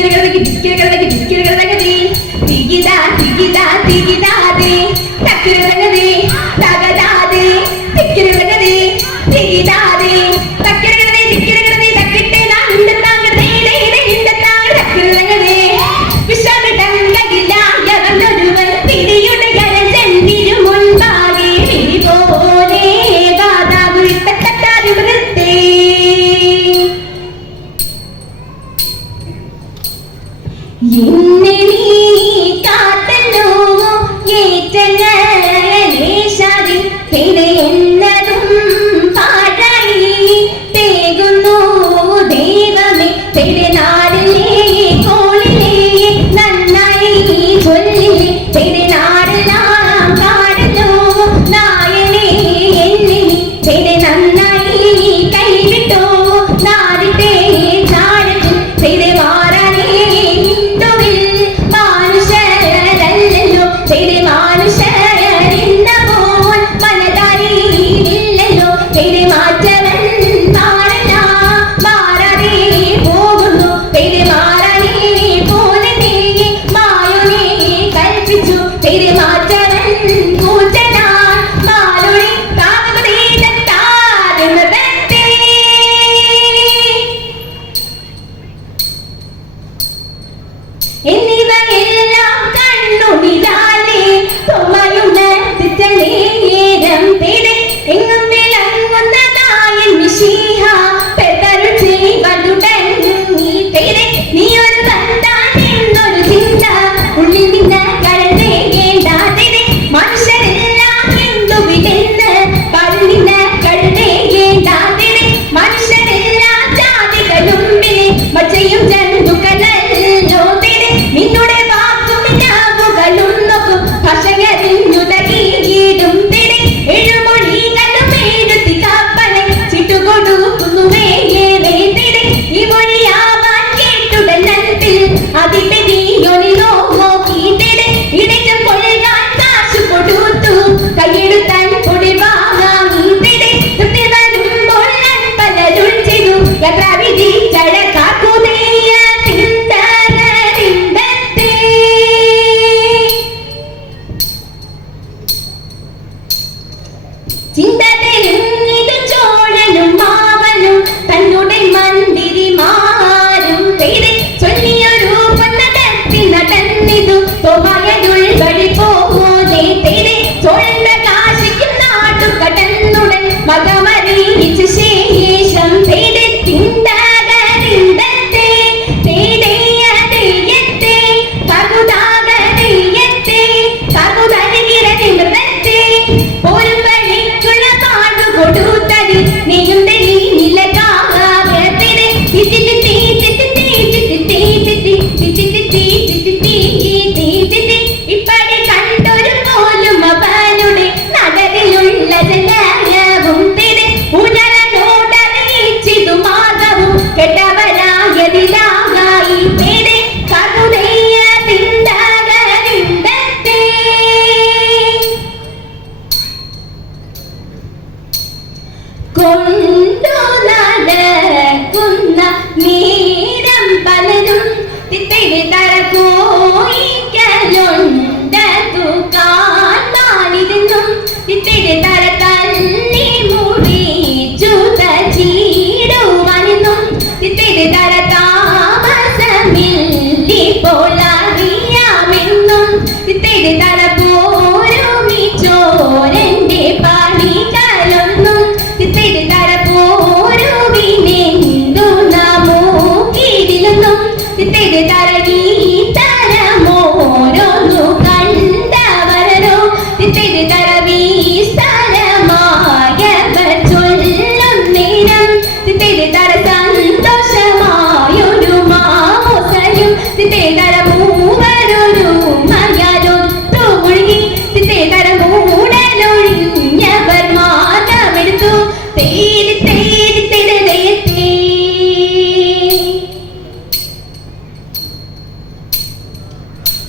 ിരകളിലേക്ക് ഡിസ്കിരകളിലേക്ക് ഡിസ്കിരകളിലേക്ക് തിരികിതാ തിരികിതാ തിരികിതാ തിരി ടക്കിരകളിലേക്ക്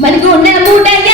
మనకు ఉన్న మూట